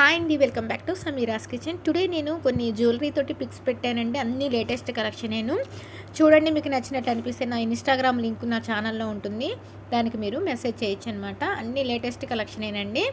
Hi అండి, welcome back to Sameera's kitchen. Today నేను కొన్ని జ్యువెలరీ తోటి పిక్స్ పెట్టానండి. అన్ని లేటెస్ట్ కలెక్షన్ నేను చూడండి. మీకు నచ్చినట్లు అనిపిస్తే నా ఇన్స్టాగ్రామ్ లింక్ నా ఛానల్లో ఉంటుంది. దానికి మీరు మెసేజ్ చేయొచ్చు అనమాట. అన్ని లేటెస్ట్ కలెక్షనేనండి.